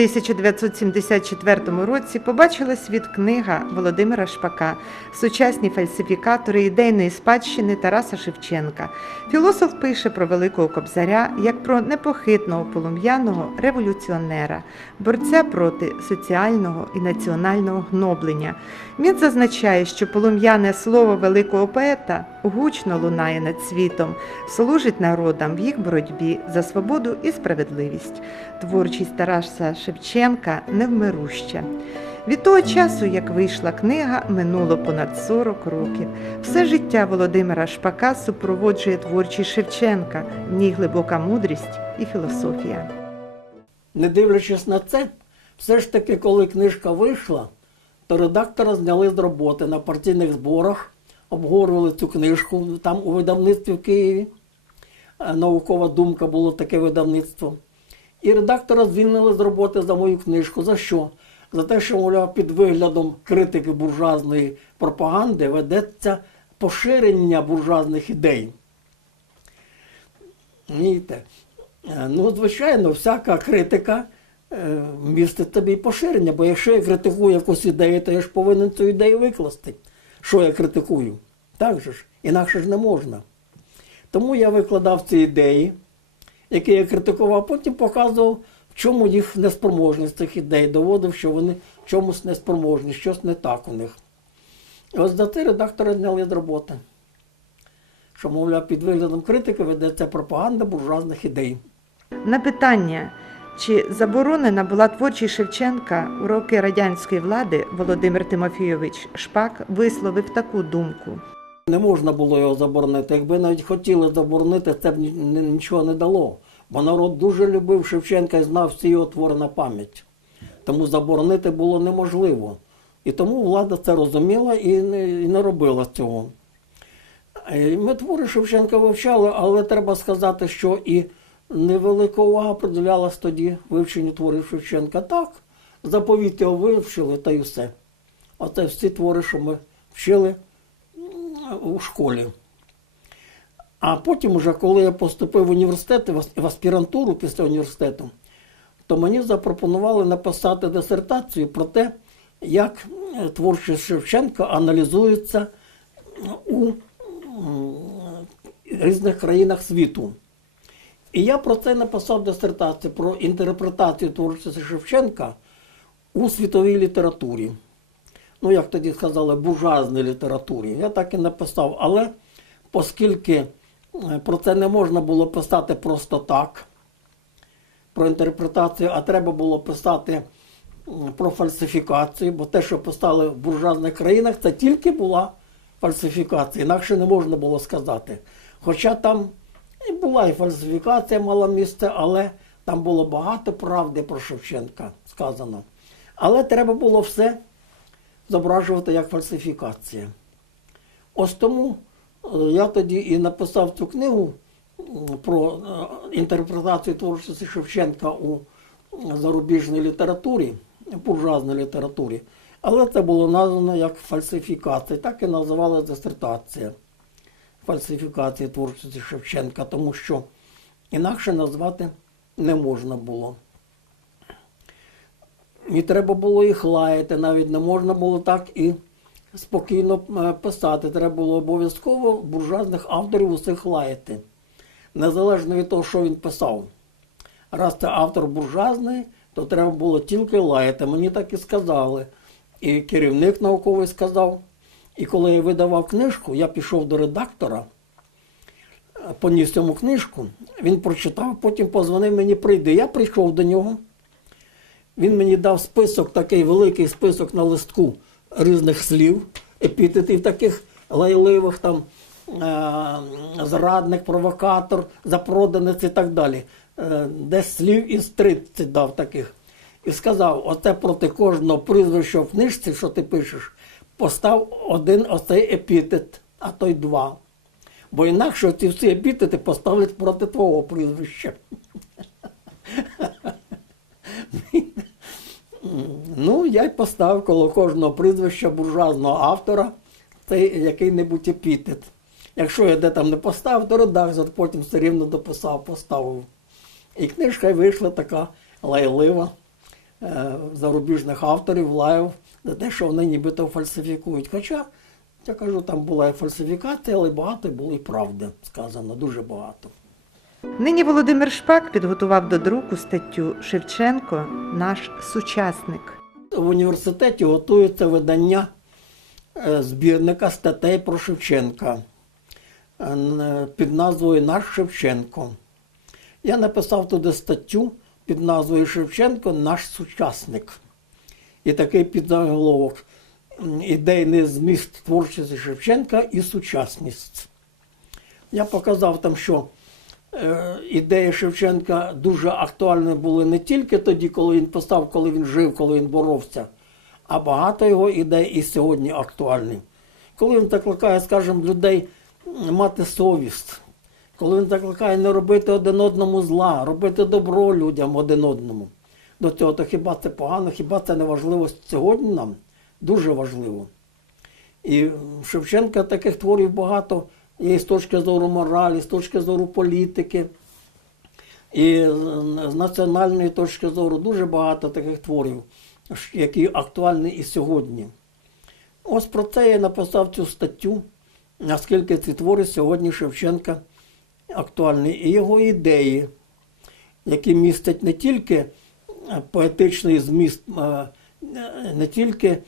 1974 році побачила світ книга Володимира Шпака Сучасні фальсифікатори ідейної спадщини Тараса Шевченка. Філософ пише про Великого Кобзаря як про непохитного полум'яного революціонера, борця проти соціального і національного гноблення. Він зазначає, що полум'яне слово великого поета гучно лунає над світом, служить народам в їх боротьбі за свободу і справедливість. Творчість Тараса Шевченка невмируща. Від того часу, як вийшла книга, минуло понад 40 років. Все життя Володимира Шпака супроводжує творчість Шевченка, в ній глибока мудрість і філософія. Не дивлячись на це, все ж таки, коли книжка вийшла, то редактора зняли з роботи на партійних зборах, обговорювали цю книжку там у видавництві в Києві. Е, Наукова думка було таке видавництво. І редактора звільнили з роботи за мою книжку. За що? За те, що, мовляв, під виглядом критики буржуазної пропаганди ведеться поширення буржуазних ідей. Розумієте? Е, Ну, звичайно, всяка критика е, містить тобі поширення, бо якщо я критикую якусь ідею, то я ж повинен цю ідею викласти. Що я критикую? Так же ж, інакше ж не можна. Тому я викладав ці ідеї, які я критикував, потім показував, в чому їх неспроможність цих ідей, доводив, що вони в чомусь неспроможні, щось не так у них. І ось за це редактора зняли з роботи. Що, мовляв, під виглядом критики ведеться пропаганда буржуазних ідей. На питання, чи заборонена була творчість Шевченка у роки радянської влади, Володимир Тимофійович Шпак висловив таку думку. Не можна було його заборонити. Якби навіть хотіли заборонити, це б ні- ні- нічого не дало. Бо народ дуже любив Шевченка і знав всі його твори на пам'ять. Тому заборонити було неможливо. І тому влада це розуміла і не, робила цього. Е, Ми твори Шевченка вивчали, але треба сказати, що і невелика увага приділялась тоді вивченню творів Шевченка. Так, заповіт його вивчили та й все. Оце всі твори, що ми вчили у школі. А потім, уже, коли я поступив в університет, в аспірантуру після університету, то мені запропонували написати дисертацію про те, як е, творчість Шевченка аналізується у різних країнах світу. І я про це написав дисертацію про інтерпретацію творчості Шевченка у світовій літературі. Ну, як тоді сказали, буржуазній літературі. Я так і написав. Але оскільки е, про це не можна було писати просто так, про інтерпретацію, а треба було писати про фальсифікацію, бо те, що писали в буржуазних країнах, це тільки була фальсифікація, інакше не можна було сказати. Хоча там і була і фальсифікація мала місце, але там було багато правди про Шевченка сказано. Але треба було все зображувати як фальсифікація. Ось тому е, я тоді і написав цю книгу про е, інтерпретацію творчості Шевченка у зарубіжній літературі, буржуазній літературі. Але це було названо як фальсифікація, так і називалася дисертація фальсифікації творчості Шевченка, тому що інакше назвати не можна було. І треба було їх лаяти, навіть не можна було так і спокійно е, писати. Треба було обов'язково буржуазних авторів усіх лаяти. Незалежно від того, що він писав. Раз це автор буржуазний, то треба було тільки лаяти. Мені так і сказали. І керівник науковий сказав. І коли я видавав книжку, я пішов до редактора, е, поніс йому книжку, він прочитав, потім позвонив мені, прийди. Я прийшов до нього. Він мені дав список, такий великий список на листку різних слів, епітетів таких лайливих, там е- зрадник, провокатор, запроданець і так далі. Е, Десь слів із 30 дав таких. І сказав: оце проти кожного прізвища в книжці, що ти пишеш, постав один оцей епітет, а то й два. Бо інакше ці всі епітети поставлять проти твого прізвища. Ну, я й поставив коло кожного прізвища буржуазного автора цей який-небудь епітет. Якщо я де там не поставив, то редактор потім все рівно дописав, поставив. І книжка вийшла така лайлива, е, зарубіжних авторів лаяв за те, що вони нібито фальсифікують. Хоча, я кажу, там була і фальсифікація, але багато було і правди сказано, дуже багато. Нині Володимир Шпак підготував до друку статтю Шевченко наш сучасник. В університеті готується видання е, збірника статей про Шевченка е, під назвою Наш Шевченко. Я написав туди статтю під назвою Шевченко Наш сучасник. І такий підзаголовок ідейний зміст творчості Шевченка і сучасність. Я показав там, що ідеї Шевченка дуже актуальні були не тільки тоді, коли він писав, коли він жив, коли він боровся, а багато його ідей і сьогодні актуальні. Коли він закликає, скажімо, людей мати совість, коли він закликає не робити один одному зла, робити добро людям один одному. До цього, то хіба це погано, хіба це не важливо сьогодні нам? Дуже важливо. І Шевченка таких творів багато і з точки зору моралі, з точки зору політики. І з національної точки зору дуже багато таких творів, які актуальні і сьогодні. Ось про це я написав цю статтю, наскільки ці твори сьогодні Шевченка актуальні. І його ідеї, які містять не тільки е, поетичний зміст, е, не тільки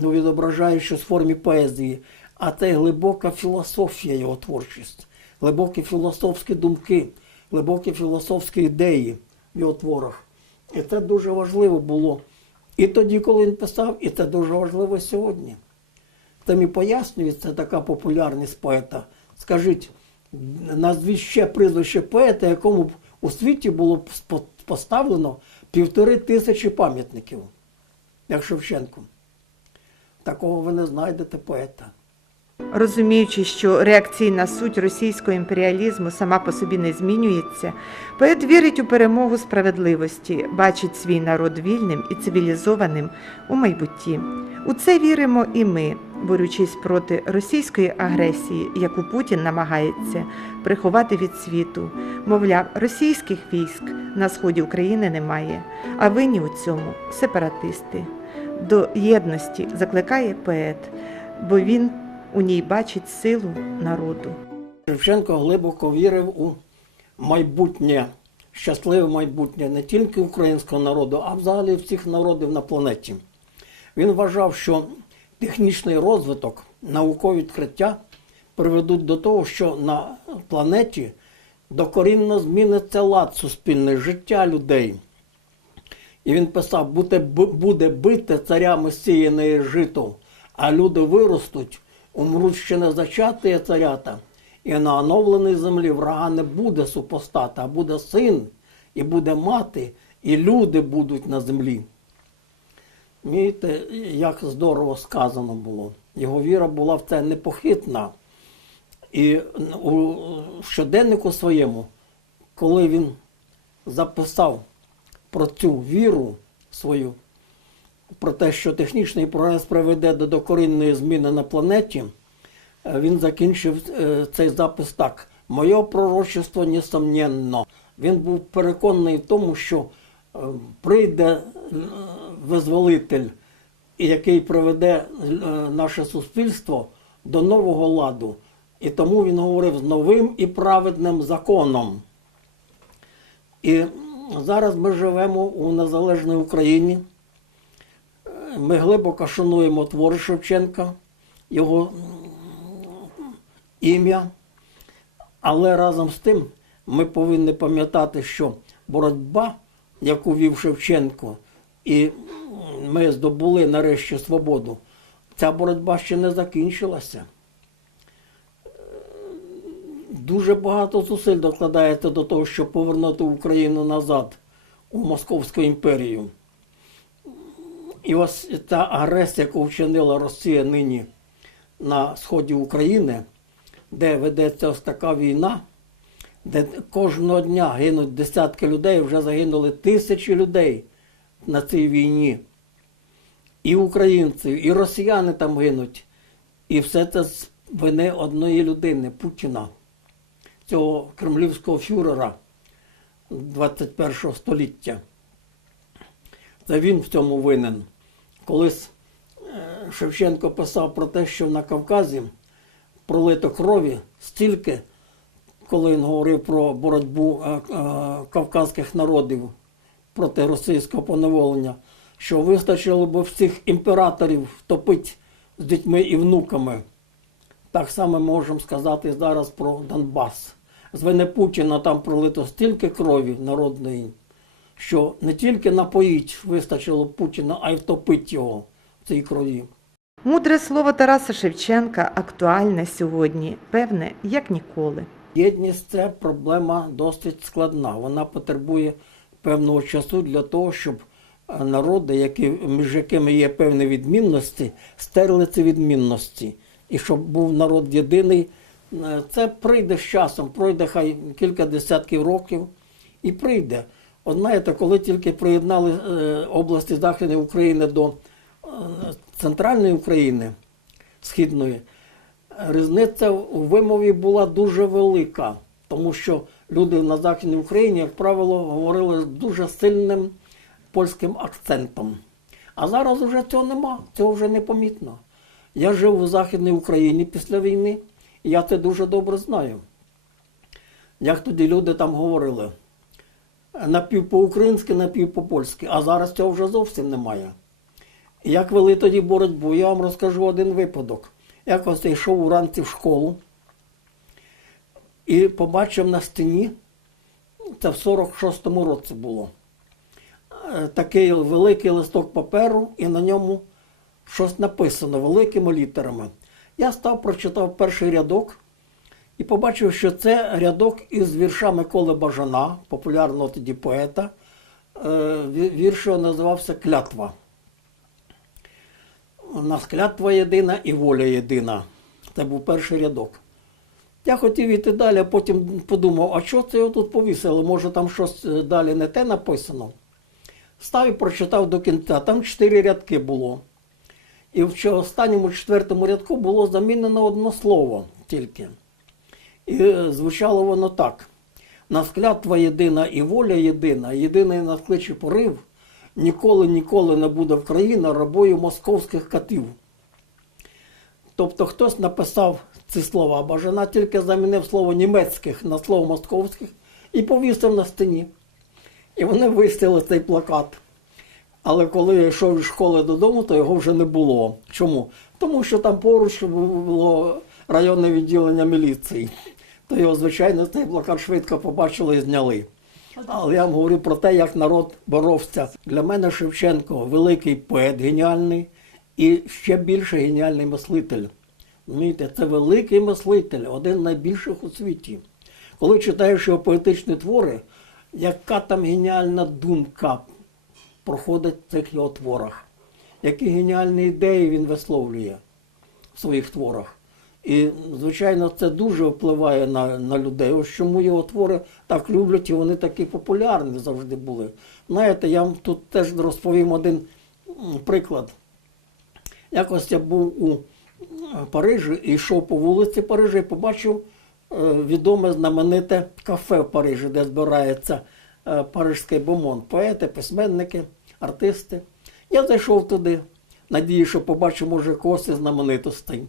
ну, відображає в формі поезії, а це глибока філософія його творчості, глибокі філософські думки, глибокі філософські ідеї в його творах. І це дуже важливо було і тоді, коли він писав, і це дуже важливо сьогодні. Тим і пояснюється така популярність поета. Скажіть, назвіть ще прізвище поета, якому у світі було поставлено півтори тисячі пам'ятників, як Шевченку. Такого ви не знайдете поета. Розуміючи, що реакційна суть російського імперіалізму сама по собі не змінюється, поет вірить у перемогу справедливості, бачить свій народ вільним і цивілізованим у майбутті. У це віримо і ми, борючись проти російської агресії, яку Путін намагається приховати від світу. Мовляв, російських військ на сході України немає, а винні у цьому сепаратисти. До єдності закликає поет, бо він у ній бачить силу народу. Шевченко глибоко вірив у майбутнє, щасливе майбутнє не тільки українського народу, а взагалі всіх народів на планеті. Він вважав, що технічний розвиток, наукові відкриття приведуть до того, що на планеті докорінно зміниться лад суспільне життя людей. І він писав, буде, буде бите царями сіяне жито, а люди виростуть, умруть ще не зачати царята, і на оновленій землі врага не буде супостата, а буде син, і буде мати, і люди будуть на землі. Вмієте, як здорово сказано було. Його віра була в це непохитна. І у щоденнику своєму, коли він записав про цю віру свою, про те, що технічний прогрес приведе до докорінної зміни на планеті, е, він закінчив е, цей запис так. Моє пророчество несомненно. Він був переконаний в тому, що е, прийде визволитель, який приведе наше суспільство до нового ладу. І тому він говорив з новим і праведним законом. І зараз ми живемо у незалежній Україні. Ми глибоко шануємо твори Шевченка, його ім'я. Але разом з тим ми повинні пам'ятати, що боротьба, яку вів Шевченко, і ми здобули нарешті свободу, ця боротьба ще не закінчилася. Дуже багато зусиль докладається до того, щоб повернути Україну назад у Московську імперію. І ось ця агресія, яку вчинила Росія нині на сході України, де ведеться ось така війна, де кожного дня гинуть десятки людей, вже загинули тисячі людей на цій війні. І українці, і росіяни там гинуть. І все це з вини одної людини Путіна, цього кремлівського фюрера 21 століття. Це він в цьому винен. Колись е, Шевченко писав про те, що на Кавказі пролито крові стільки, коли він говорив про боротьбу е, е, кавказьких народів проти російського поневолення, що вистачило б всіх імператорів втопити з дітьми і внуками. Так само можемо сказати зараз про Донбас. З вини Путіна там пролито стільки крові народної, що не тільки напоїть вистачило Путіна, а й втопити його в цій крові. Мудре слово Тараса Шевченка актуальне сьогодні, певне, як ніколи. Єдність це проблема досить складна. Вона потребує певного часу для того, щоб е, народи, які, між якими є певні відмінності, стерли ці відмінності. І щоб був народ єдиний, Е, це прийде з часом, пройде хай кілька десятків років і прийде. Знаєте, коли тільки приєднали е, області Західної України до е, центральної України, східної, різниця у вимові була дуже велика, тому що люди на Західній Україні, як правило, говорили з дуже сильним польським акцентом. А зараз вже цього нема, цього вже не помітно. Я жив у Західній Україні після війни, і я це дуже добре знаю. Як тоді люди там говорили, напів по-українськи, напів по-польськи, а зараз цього вже зовсім немає. Як вели тоді боротьбу, я вам розкажу один випадок. Якось я йшов уранці в школу і побачив на стіні, це в 46-му році було, е, такий великий листок паперу, і на ньому щось написано великими літерами. Я став, прочитав перший рядок і побачив, що це рядок із вірша Миколи Бажана, популярного тоді поета. Е, Вірш його називався Клятва. У нас клятва єдина і воля єдина. Це був перший рядок. Я хотів іти далі, а потім подумав, а що це його тут повісили? Може там щось е, далі не те написано. Став і прочитав до кінця. Там чотири рядки було. І в останньому четвертому рядку було замінено одно слово тільки. І е, звучало воно так. Нас клятва єдина і воля єдина, єдиний нас кличе порив, ніколи ніколи не буде Україна рабою московських катів. Тобто хтось написав ці слова, а Бажана тільки замінив слово німецьких на слово московських і повісив на стіні. І вони висіли цей плакат. Але коли я йшов із школи додому, то його вже не було. Чому? Тому що там поруч було районне відділення міліції. То його, звичайно, цей плакат швидко побачили і зняли. Але я вам говорю про те, як народ боровся. Для мене Шевченко великий поет геніальний і ще більше геніальний мислитель. Розумієте, це великий мислитель, один з найбільших у світі. Коли читаєш його поетичні твори, яка там геніальна думка проходить в цих його творах, які геніальні ідеї він висловлює в своїх творах. І, звичайно, це дуже впливає на, на людей. Ось чому його твори так люблять і вони такі популярні завжди були. Знаєте, я вам тут теж розповім один приклад. Якось я був у Парижі і йшов по вулиці Парижа і побачив е, відоме знамените кафе в Парижі, де збирається е, парижський бомон. Поети, письменники, артисти. Я зайшов туди, надію, що побачу, може, когось із знаменитостей.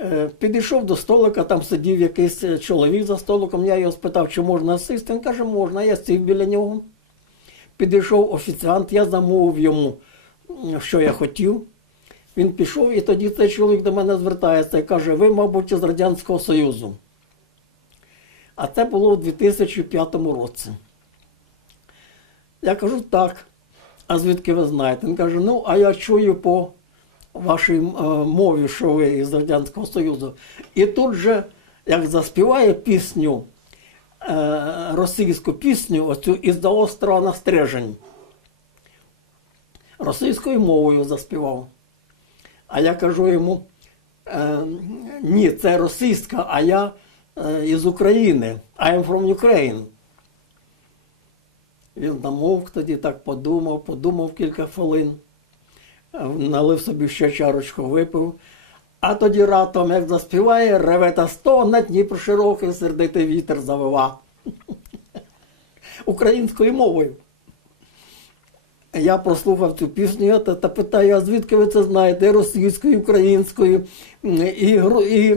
Е, Підійшов до столика, там сидів якийсь е, чоловік за столиком. Я його спитав, чи можна сісти. Він каже, можна, я сів біля нього. Підійшов офіціант, я замовив йому, що я хотів. Він пішов, і тоді цей чоловік до мене звертається і каже, ви, мабуть, з Радянського Союзу. А це було у 2005 році. Я кажу, так. А звідки ви знаєте? Він каже, ну, а я чую по вашій е, мові, що ви із Радянського Союзу. І тут же, як заспіває пісню, е, російську пісню, оцю із-за острова на стрижень. Російською мовою заспівав. А я кажу йому, е, ні, це російська, а я із України. I am from Ukraine. Він намовк тоді так подумав, подумав кілька хвилин, налив собі ще чарочку випив. А тоді ратом, як заспіває, реве та стогне, Дніпр широкий, сердитий вітер завива. Українською мовою. я прослухав цю пісню та, та питаю, а звідки ви це знаєте? Російською, українською, і, і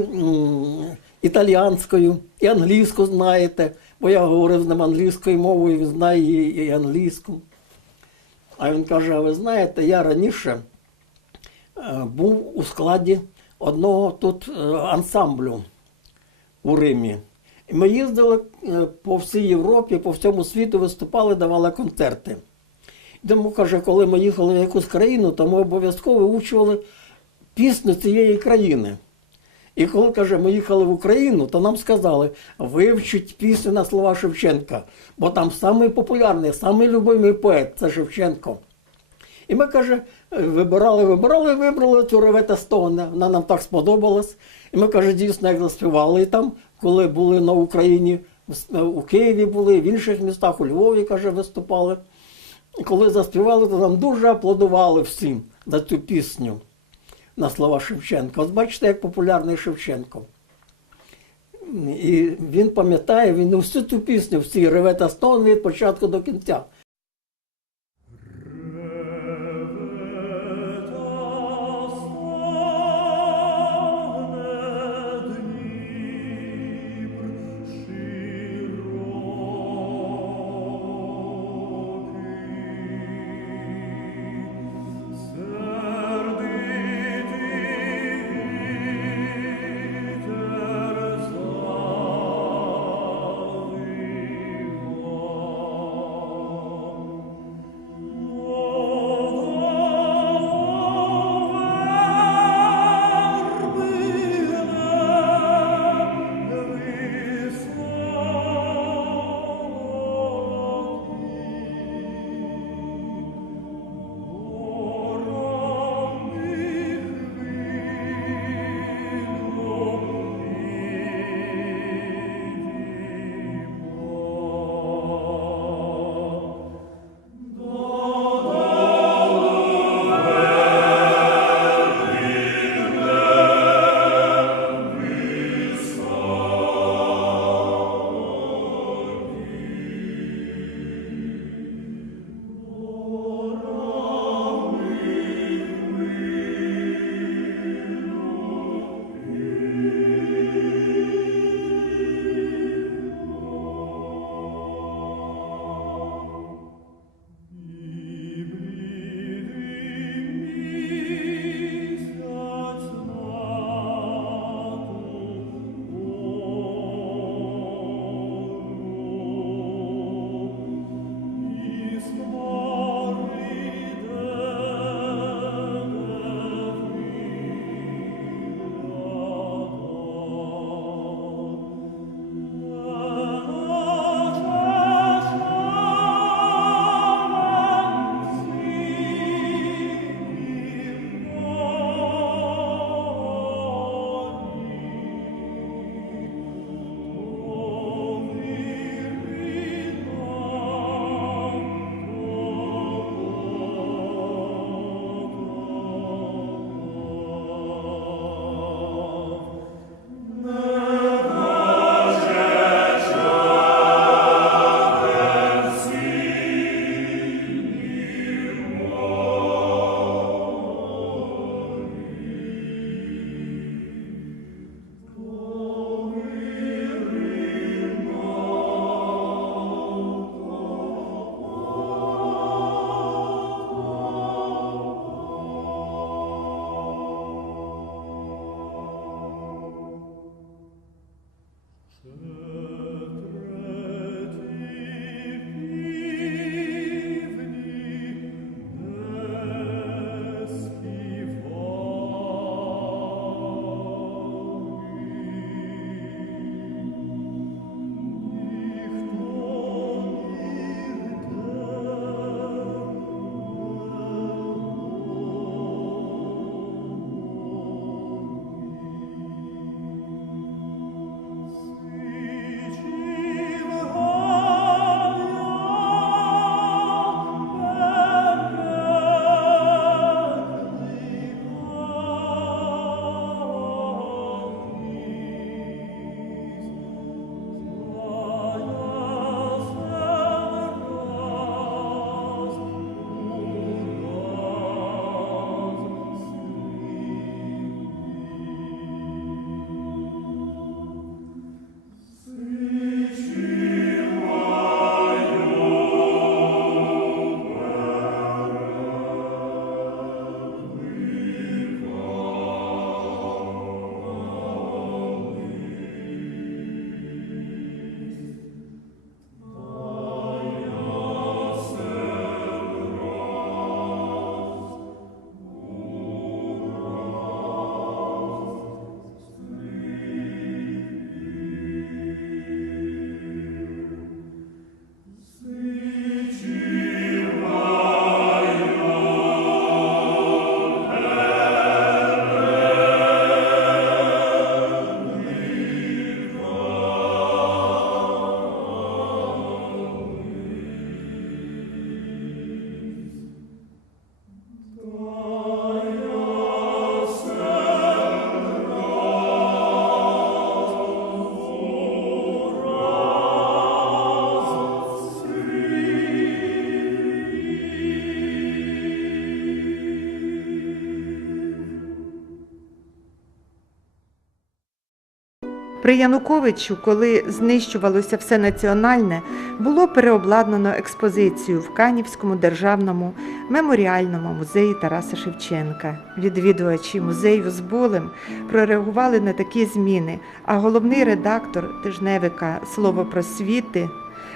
італіянською, і англійську знаєте, бо я говорив з ним англійською мовою, він знає і, і англійську. А він каже: ви знаєте, я раніше е, був у складі одного тут е, ансамблю у Римі. І ми їздили е, по всій Європі, по всьому світу виступали, давали концерти. Тому каже, коли ми їхали в якусь країну, то ми обов'язково вивчували пісню цієї країни. І коли каже, ми їхали в Україну, то нам сказали, вивчіть пісню на слова Шевченка, бо там самий популярний, самий любимий поет це Шевченко. І ми, каже, вибирали, вибирали, вибрали цю ревета Стоне. Вона нам так сподобалась. І ми, каже, дійсно, як заспівали там, коли були на Україні, у Києві були, в інших містах, у Львові, каже, виступали. І коли заспівали, то нам дуже аплодували всім за цю пісню на слова Шевченка. От бачите, як популярний Шевченко. І він пам'ятає, він всю цю пісню, всі реве та Стон від початку до кінця. При Януковичу, коли знищувалося все національне, було переобладнано експозицію в Канівському державному меморіальному музеї Тараса Шевченка. Відвідувачі музею з болем прореагували на такі зміни, а головний редактор тижневика Слово просвіти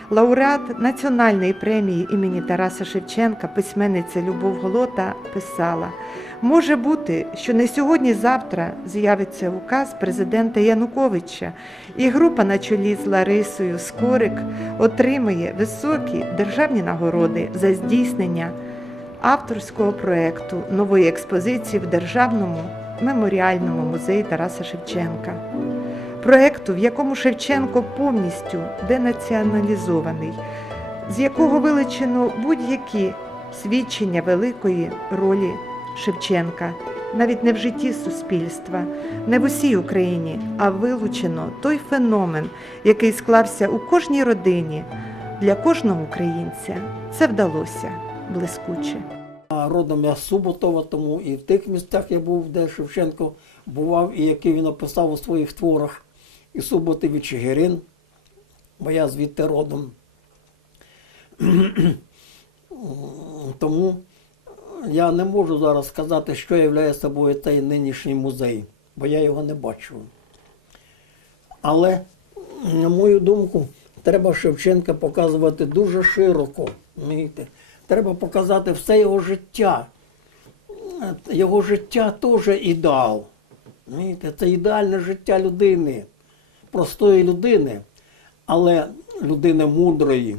Лауреат Національної премії імені Тараса Шевченка, письменниця Любов Голота, писала: може бути, що не сьогодні-завтра з'явиться указ президента Януковича, і група на чолі з Ларисою Скорик отримає високі державні нагороди за здійснення авторського проекту нової експозиції в Державному меморіальному музеї Тараса Шевченка проекту, в якому Шевченко повністю денаціоналізований, з якого вилучено будь-які свідчення великої ролі Шевченка, навіть не в житті суспільства, не в усій Україні, а вилучено той феномен, який склався у кожній родині для кожного українця. Це вдалося блискуче. Родом я Суботова, тому і в тих місцях я був, де Шевченко бував, і які він описав у своїх творах. І Суботів, і Чигирин, бо я звідти родом. Тому я не можу зараз сказати, що являє собою цей нинішній музей, бо я його не бачив. Але, на мою думку, треба Шевченка показувати дуже широко. розумієте. Треба показати все його життя. Його життя теж ідеал. розумієте. Це ідеальне життя людини, простої людини, але людини мудрої,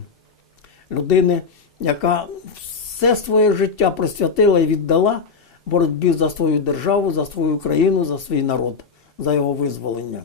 людини, яка все своє життя присвятила і віддала боротьбі за свою державу, за свою країну, за свій народ, за його визволення.